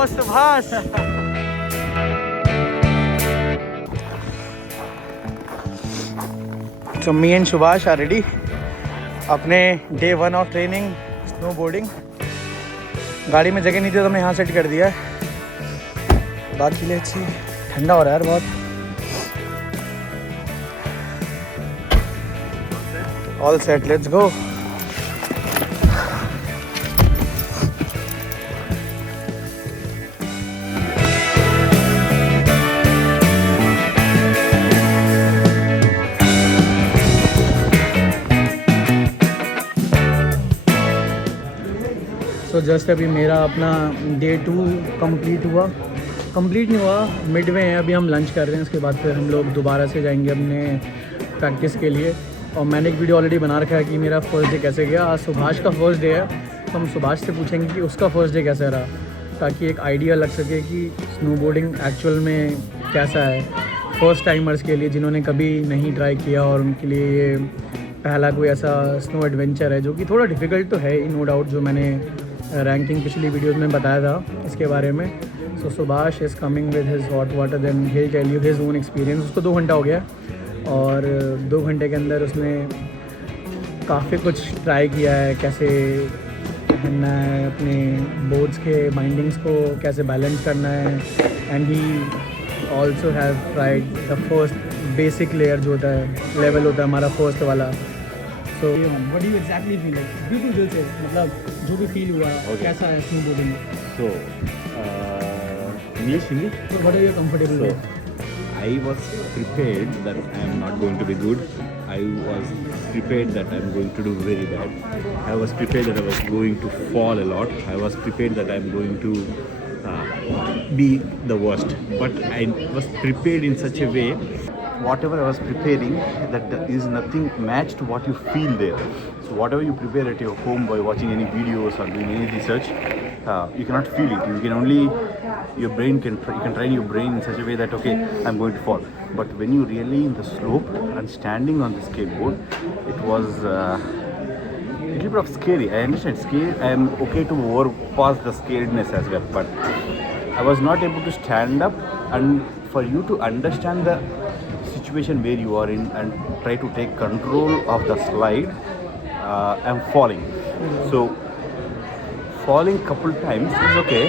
for Subhash. So me and Subhash are ready. अपने day 1 of training snowboarding. गाड़ी में जगह नहीं थी तो हमने यहाँ सेट कर दिया है. बाकी लेट्स सी. ठंडा हो रहा है यार बहुत. All set, let's go. तो जस्ट अभी मेरा अपना डे 2 कंप्लीट नहीं हुआ, मिडवे है. अभी हम लंच कर रहे हैं, उसके बाद फिर हम लोग दोबारा से जाएंगे अपने प्रैक्टिस के लिए. और मैंने एक वीडियो ऑलरेडी बना रखा है कि मेरा फर्स्ट डे कैसे गया. आज सुभाष का फर्स्ट डे है, तो हम सुभाष से पूछेंगे कि उसका फर्स्ट डे कैसा रहा, ताकि एक आइडिया लग सके कि स्नोबोर्डिंग एक्चुअल में कैसा है फर्स्ट टाइमर्स के लिए, जिन्होंने कभी नहीं ट्राई किया और उनके लिए ये पहला कोई ऐसा स्नो एडवेंचर है जो कि थोड़ा डिफ़िकल्ट तो है ही, नो डाउट. जो मैंने रैंकिंग पिछली वीडियोस में बताया था इसके बारे में. So Subhash is coming with his hot water, then he tell you his own experience. उसको 2 घंटा हो गया और 2 घंटे के अंदर उसने काफ़ी कुछ ट्राई किया है. कैसे पहनना है, अपने बोर्ड्स के बाइंडिंग्स को कैसे बैलेंस करना है. And he also have tried the first basic layer जो होता है, लेवल होता है हमारा फर्स्ट वाला. So what do you exactly feel like? बिल्कुल दिल से, मतलब जो भी फील हुआ कैसा है snowboarding? So, English, Hindi? So what are you comfortable with? I was prepared that I am not going to be good. I was prepared that I am going to do very bad. I was prepared that I was going to fall a lot. I was prepared that I am going to be the worst. But I was prepared in such a way, whatever I was preparing, that is nothing matched what you feel there. So whatever you prepare at your home by watching any videos or doing any research, you cannot feel it. You can only, your brain can you can train your brain in such a way that okay, I'm going to fall. But when you really in the slope and standing on the skateboard, it was a little bit of scary. I understand scary. I am okay to overpass the scaredness as well, but I was not able to stand up. And for you to understand the situation where you are in and try to take control of the slide, I'm falling. So falling couple times is okay.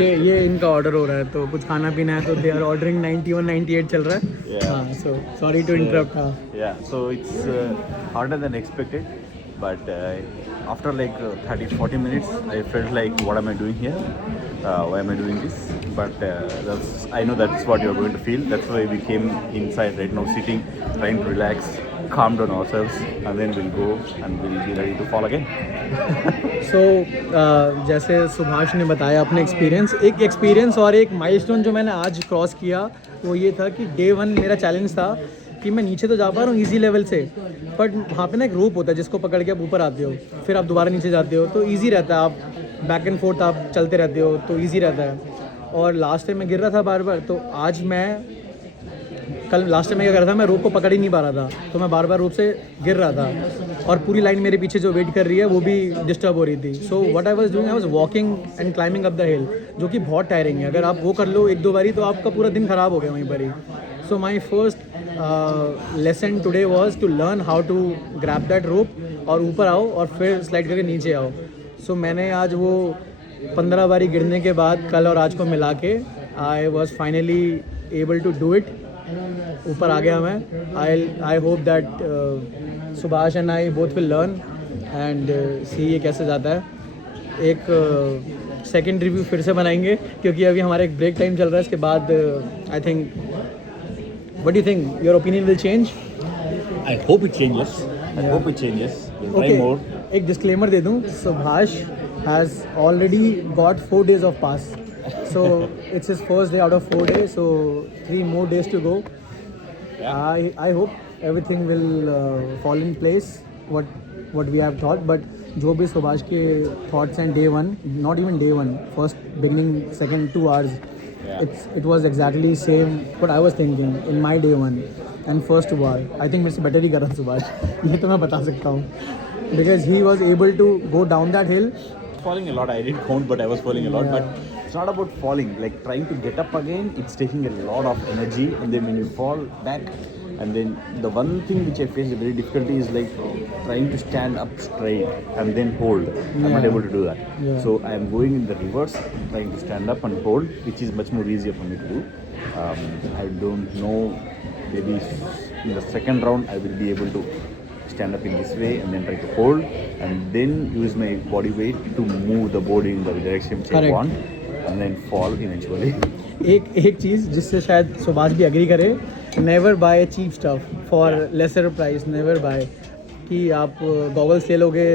ये इनका order हो रहा है, तो कुछ खाना पीना है, तो दे आर ऑर्डरिंग 91 98 चल रहा है. हाँ, सो सॉरी टू इंटरप्ट. हाँ, Yeah, so it's harder than expected, but after like 30-40 minutes, I felt like, what am I doing here? Why am I doing this? But I know that's what you're going to feel. That's why we came inside right now, sitting, trying to relax, calm down ourselves, and then we'll go and we'll be ready to fall again. सो जैसे सुभाष ने बताया अपने experience, एक experience और एक milestone जो मैंने आज क्रॉस किया वो ये था कि डे 1 मेरा चैलेंज था कि मैं नीचे तो जा पा रहा हूँ ईजी लेवल से, बट वहाँ पे ना एक रोप होता है जिसको पकड़ के आप ऊपर आते हो, फिर आप दोबारा नीचे जाते हो, तो ईजी रहता है. आप बैक एंड फोर्थ आप चलते रहते हो, तो ईजी रहता है. और लास्ट टाइम मैं गिर रहा था बार बार, तो आज कल लास्ट टाइम मैं क्या कर रहा था, मैं रोप को पकड़ ही नहीं पा रहा था, तो मैं बार बार रोप से गिर रहा था और पूरी लाइन मेरे पीछे जो वेट कर रही है वो भी डिस्टर्ब हो रही थी. So what I was doing, I was walking and climbing up the हिल, जो कि बहुत टायरिंग है. अगर आप वो कर लो 1-2 बारी तो आपका पूरा दिन ख़राब हो गया वहीं पर ही. So my first lesson today was to learn how to grab that rope और ऊपर आओ और फिर स्लाइड करके नीचे आओ. सो मैंने आज वो 15 बारी गिरने के बाद कल और आज को मिला के I was finally able to do it. ऊपर आ गया मैं. I hope that Subhash and I both will learn and see ये कैसे जाता है. एक सेकंड रिव्यू फिर से बनाएंगे क्योंकि अभी हमारा एक ब्रेक टाइम चल रहा है. इसके बाद I think, what do you think, your opinion will change? I hope it changes. I hope it changes. We'll try more. एक डिस्क्लेमर दे दूँ, Subhash has already got 4 days of pass. So it's his first day out of 4 days, so 3 more days to go. Yeah. I hope everything will fall in place what we have thought. But जो भी सुभाष के thoughts and day 1, not even day 1, first beginning second 2 hours, it was exactly same what I was thinking in my day 1 and first 2 hours. I think मेरे से better ही कर रहा सुभाष, ये तो मैं बता सकता हूँ, because he was able to go down that hill falling a lot. I didn't count, but I was falling a lot. Yeah. But it's not about falling. Like trying to get up again, it's taking a lot of energy. And then when you fall back, and then the one thing which I faced very difficulty is like trying to stand up straight and then hold. I'm not Yeah. able to do that. Yeah. So I am going in the reverse, trying to stand up and hold, which is much more easier for me to do. I don't know. Maybe in the second round I will be able to stand up in this way and then try to hold and then use my body weight to move the board in the direction which I Correct. want and then fall eventually. एक चीज़ जिससे शायद सुभाष भी agree करे, never buy cheap stuff for lesser price, never buy कि आप goggles ले लोगे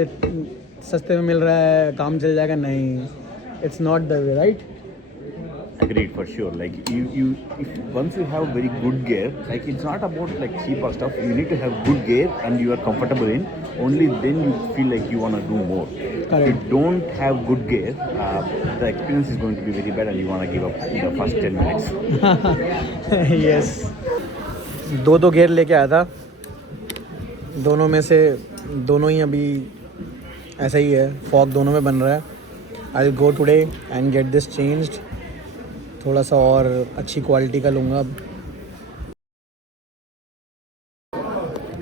सस्ते में मिल रहा है काम चल जाएगा, नहीं, it's not the way, right? Agreed, for sure. Like if once you have very good gear, like it's not about like cheaper stuff. You need to have good gear and you are comfortable in. Only then you feel like you wanna do more. Correct. If you don't have good gear, the experience is going to be very bad and you wanna give up in the first 10 minutes. Yes, दो gear लेके आया था, दोनों में से दोनों ही अभी ऐसा ही है, फॉग दोनों में बन रहा है. I will go today and get this changed, थोड़ा सा और अच्छी क्वालिटी का लूँगा अब.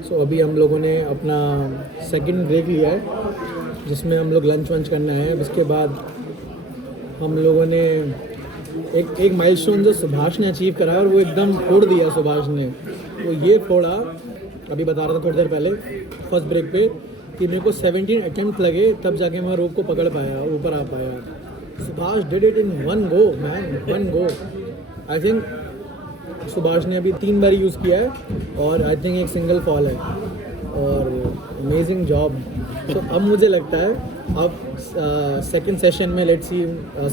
सो अभी हम लोगों ने अपना सेकंड ब्रेक लिया है जिसमें हम लोग लंच वंच करना है. उसके बाद हम लोगों ने एक माइलस्टोन जो सुभाष ने अचीव करा और वो एकदम फोड़ दिया सुभाष ने. वो ये फोड़ा, अभी बता रहा था थोड़ी देर पहले फर्स्ट ब्रेक पे कि मेरे को 17 अटेम्प्ट लगे तब जाके मैं रोप को पकड़ पाया, ऊपर आ पाया. Subhash did it in one go man, one go. I think Subhash ने अभी 3 बार यूज़ किया है और आई थिंक एक सिंगल फॉल है और अमेजिंग जॉब. तो अब मुझे लगता है अब सेकंड सेशन में लेट्स सी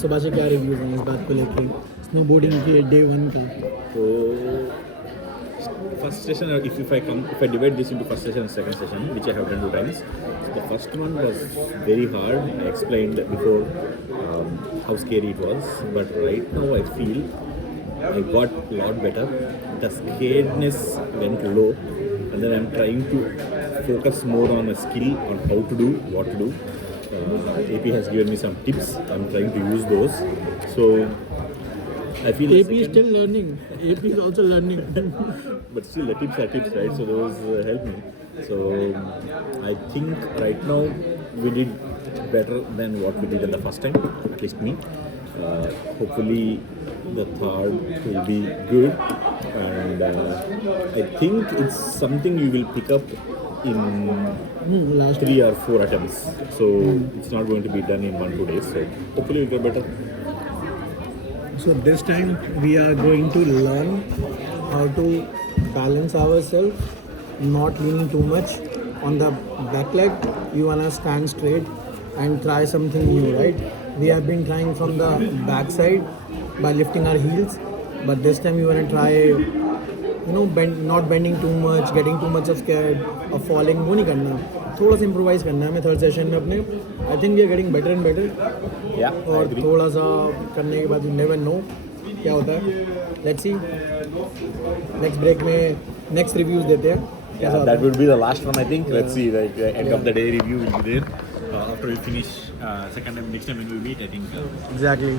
सुभाष के क्या रिव्यूज़ हैं इस बात को लेकर, स्नो बोर्डिंग के डे 1 का. So first session, if I divide this into first session and second session, which I have done 2 times. So the first one was very hard. I explained before how scary it was, but right now I feel I got a lot better. The scaredness went low, and then I'm trying to focus more on a skill on how to do what to do. AP has given me some tips. I'm trying to use those. So I feel AP is still learning. AP is also learning. but still the tips are tips, right? So those help me. So I think right now we did better than what we did in the first time, at least me. Hopefully the third will be good, and I think it's something you will pick up in Last 3 or 4 attempts. So it's not going to be done in 1-2 days. So hopefully we'll get better. So this time we are going to learn how to balance ourselves, not leaning too much on the back leg. You wanna stand straight and try something new, right? We have been trying from the back side by lifting our heels, but this time we wanna try, not bending too much, getting too much scared of falling. वो नहीं करना, थोड़ा सा improvise करना है हमें third session में अपने. I think we are getting better and better. Yeah, I और agree. थोड़ा सा करने के बाद you never know क्या होता है. Let's see. नेक्स्ट ब्रेक में नेक्स्ट रिव्यूज देते हैं. Yeah, that would be the last one, I think. Let's see, like end of the day review will be there after we finish. Second time, next time when we meet, I think. Exactly.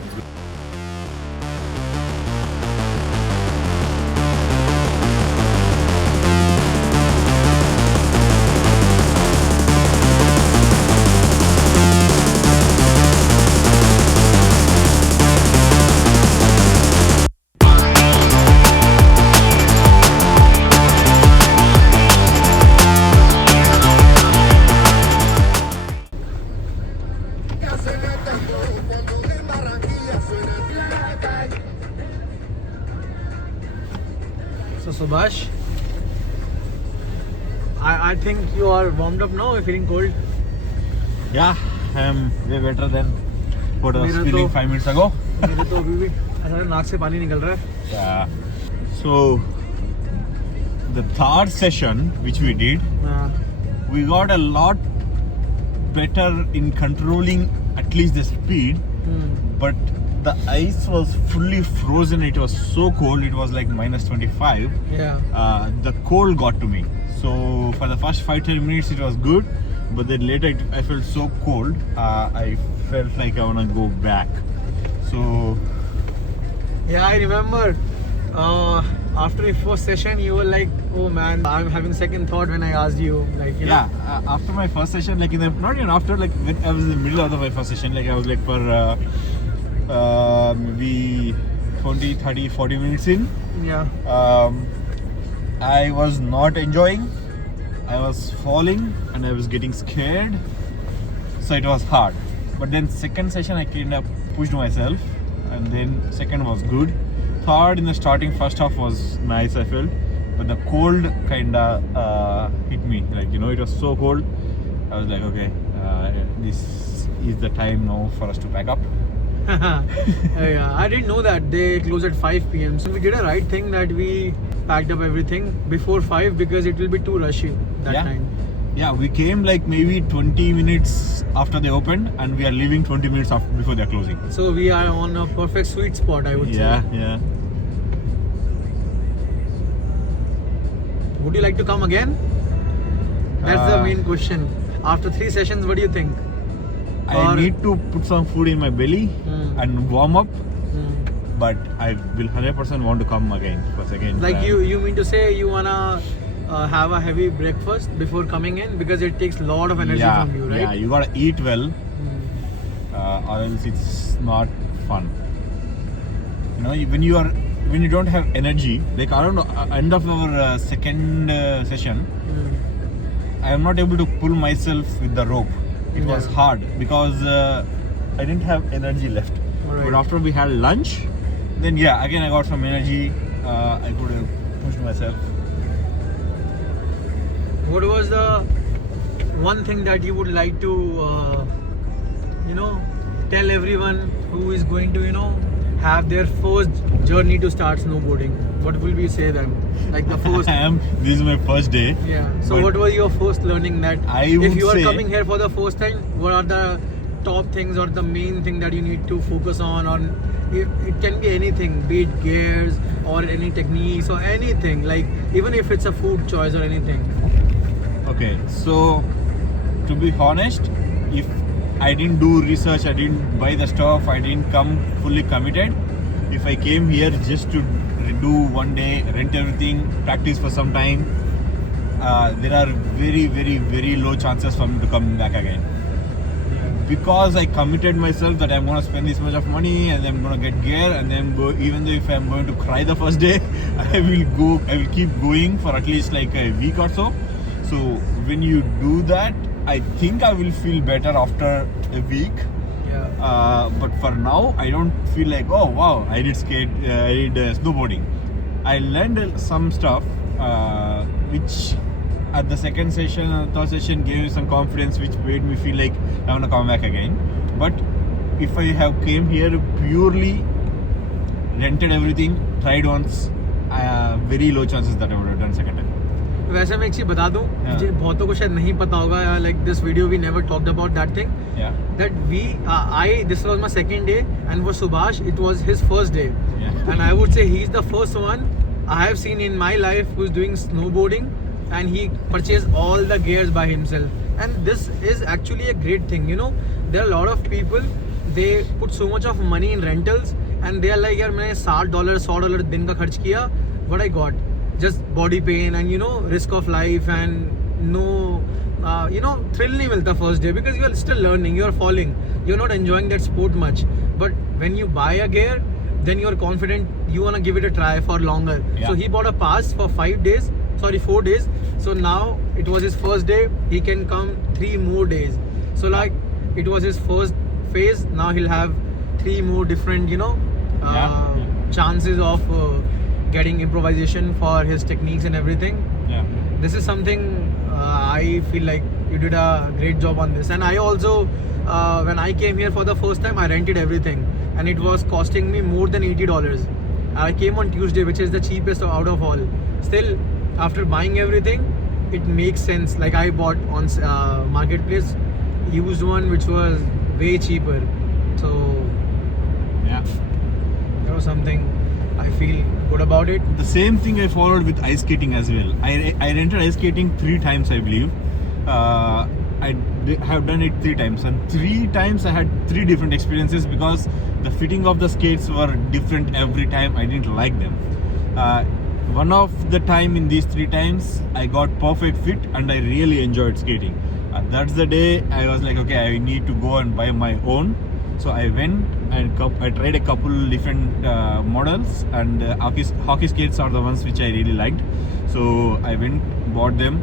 So Subhash, I think you are warmed up now. You're feeling cold. Yeah, I am way better than what I was मेरा feeling तो- 5 minutes ago. मेरे तो अभी भी ऐसा नाक से पानी निकल रहा है. Yeah. So the third session, which we did, we got a lot better in controlling at least the speed, but the ice was fully frozen. It was so cold. It was like minus 25. Yeah. The cold got to me. So for the first 5-10 minutes it was good, But then later I felt so cold. I felt like I wanna go back. So Yeah, I remember. After the first session, you were like, "Oh man, I'm having second thought." When I asked you, like, you yeah, after my first session, like not even after, like when I was in the middle of my first session, like I was like for maybe 20, 30, 40 minutes in. know, yeah, I was not enjoying. I was falling and I was getting scared. So it was hard. But then second session I kind of pushed myself, and then second was good. Third in the starting first half was nice, I felt. But the cold kind of hit me. Like, it was so cold. I was like, okay, this is the time now for us to pack up. yeah. I didn't know that they close at 5 p.m. So we did a right thing that we packed up everything before 5 because it will be too rushy that Yeah. time. Yeah, we came like maybe 20 minutes after they opened, and we are leaving 20 minutes after before they're closing. So we are on a perfect sweet spot, I would Yeah, say. yeah. Would you like to come again? That's the Uh, main question. After 3 sessions, what do you think? I Or- need to put some food in my belly and warm up, but I will 100% want to come again for second Like time. you mean to say you wanna have a heavy breakfast before coming in because it takes a lot of energy Yeah, from you, right? yeah, you gotta eat well, or else it's not fun. When you don't have energy, like around end of our second session, I am not able to pull myself with the rope. It was Yeah. hard because I didn't have energy left. Alright. But after we had lunch, then yeah, again I got some energy. I could have pushed myself. What was the one thing that you would like to, tell everyone who is going to, have their first journey to start snowboarding? What will we say them? Like the first. This is my first day. Yeah. So But what was your first learning that I if would you are say- coming here for the first time, what are the top things or the main thing that you need to focus on? It can be anything, be it gears or any techniques or anything. Like even if it's a food choice or anything. Okay, so to be honest, if I didn't do research, I didn't buy the stuff, I didn't come fully committed. If I came here just to do one day, rent everything, practice for some time, there are very, very, very low chances for me to come back again. Because I committed myself that I'm gonna spend this much of money and I'm gonna get gear, and then go. Even though if I'm going to cry the first day, I will keep going for at least like a week or so. So when you do that, I think I will feel better after a week. Yeah. But for now, I don't feel like, oh wow, I did snowboarding. I learned some stuff which at the second session and third session gave me some confidence, which made me feel like I want to come back again. But if I have came here purely rented everything, tried once, very low chances that I would have done second time. वैसे मैं एक चीज बता दूं, Yeah. मुझे बहुतों को शायद नहीं पता होगा, like this video we never talked about that thing, Yeah, that this was my second day, and for Subhash it was his first day, yeah. and I would say he's the first one I have seen in my life who's doing snowboarding, and he purchased all the gears by himself. And this is actually a great thing. There are a lot of people, they put so much of money in rentals and they are like, यार मैंने $60 $100 दिन का खर्च किया, what I got just body pain and risk of life and no thrill नहीं मिलता first day because you are still learning, you are falling, you're not enjoying that sport much. But when you buy a gear, then you are confident you want to give it a try for longer. Yeah. So he bought a pass for 4 days. So now it was his first day, he can come 3 more days. So like it was his first phase, now he'll have 3 more different chances of getting improvisation for his techniques and everything. Yeah. This is something I feel like you did a great job on this. And I also when I came here for the first time, I rented everything and it was costing me more than $80. I came on Tuesday, which is the cheapest out of all. Still, after buying everything, it makes sense. Like I bought on marketplace used one which was way cheaper. So Yeah. that was something I feel good about it. The same thing I followed with ice skating as well. I rented ice skating 3 times, I believe. have done it 3 times, and 3 times I had 3 different experiences because the fitting of the skates were different every time. I didn't like them. One of the time in these 3 times, I got perfect fit and I really enjoyed skating. That's the day I was like, okay, I need to go and buy my own. So I went and I tried a couple different models, and hockey skates are the ones which I really liked. So I went, bought them,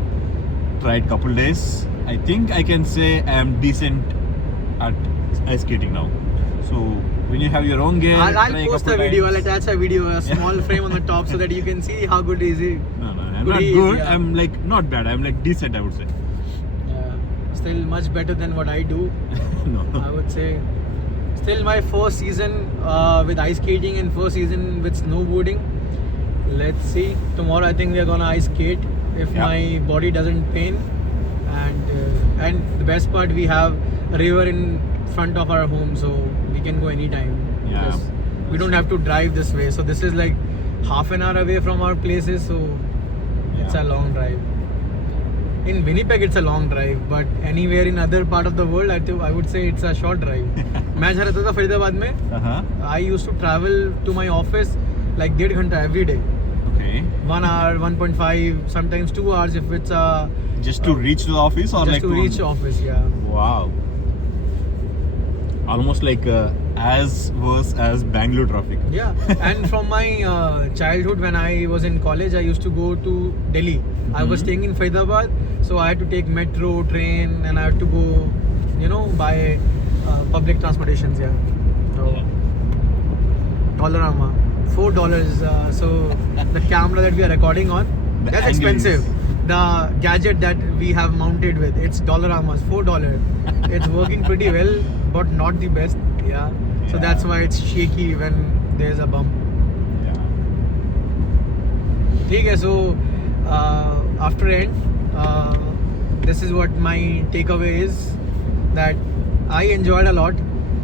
tried couple days. I think I can say I am decent at ice skating now. So when you have your own gear, I'll try a post a couple video. times. I'll attach a video, a small frame on the top, so that you can see how good is it. No, I'm Good not is, good. yeah. I'm like not bad. I'm like decent, I would say. Yeah, still much better than what I do. No. I would say. Still my first season with ice skating and first season with snowboarding. Let's see. Tomorrow I think we are gonna ice skate if Yeah. my body doesn't pain. And the best part, we have a river in front of our home, so we can go anytime. Yeah. Yes. We don't have to drive this way. So this is like half an hour away from our places. So it's a long drive. In Winnipeg it's a long drive, but anywhere in other part of the world, I would say it's a short drive. मैं जहाँ रहता था फरीदाबाद में, Uh-huh. I used to travel to my office like 1.5 घंटा every day. Okay. 1 hour, 1.5, sometimes 2 hours if it's Just to reach the office or just like to reach office. Yeah. Wow. Almost like as worse as Bangalore traffic. Yeah, and from my childhood, when I was in college, I used to go to Delhi. I was staying in Faridabad, so I had to take metro, train, and I had to go, by public transportations. Yeah. So, Dollarama, $4. So the camera that we are recording on, The that's angle expensive. is- The gadget that we have mounted with, it's Dollaramas, $4. It's working pretty well, but not the best. Yeah. So Yeah. that's why it's shaky when there's a bump. Yeah. Okay, so after end, this is what my takeaway is, that I enjoyed a lot.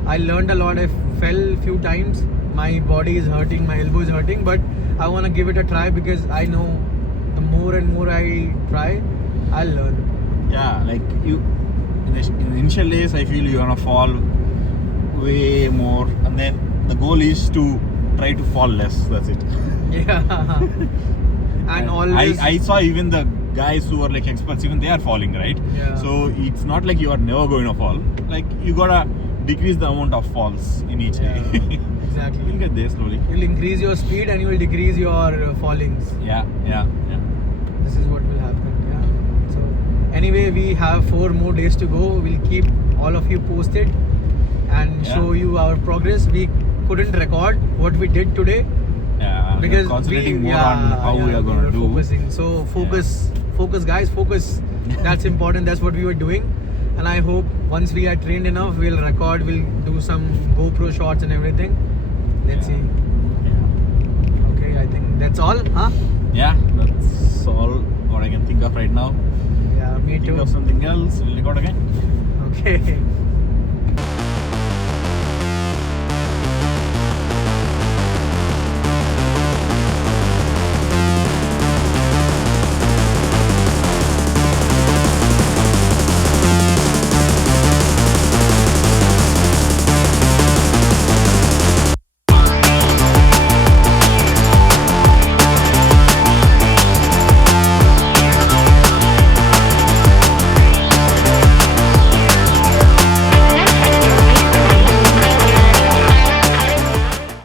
I learned a lot. I fell few times. My body is hurting, my elbow is hurting, but I want to give it a try because I know the more and more I try, I'll learn. Yeah, like you in the initial days, I feel you're gonna fall way more, and then the goal is to try to fall less. That's it. Yeah. And always. I saw even the guys who are like experts, even they are falling, right? Yeah. So it's not like you are never going to fall. Like you gotta decrease the amount of falls in each Yeah. day. Exactly. You'll get there slowly. You'll increase your speed and you will decrease your fallings. Yeah. This is what will happen. Yeah. So anyway, we have 4 more days to go. We'll keep all of you posted and Yeah. show you our progress. We couldn't record what we did today Yeah. because we're concentrating we, more on how we are going were to do. focusing. So focus guys, focus. That's important. That's what we were doing. And I hope once we are trained enough, we'll record, we'll do some GoPro shots and everything. Let's Yeah. see. Okay, I think that's all, huh? Yeah, that's all what I can think of right now. Yeah, me Think too. of something else, we'll record again. Okay.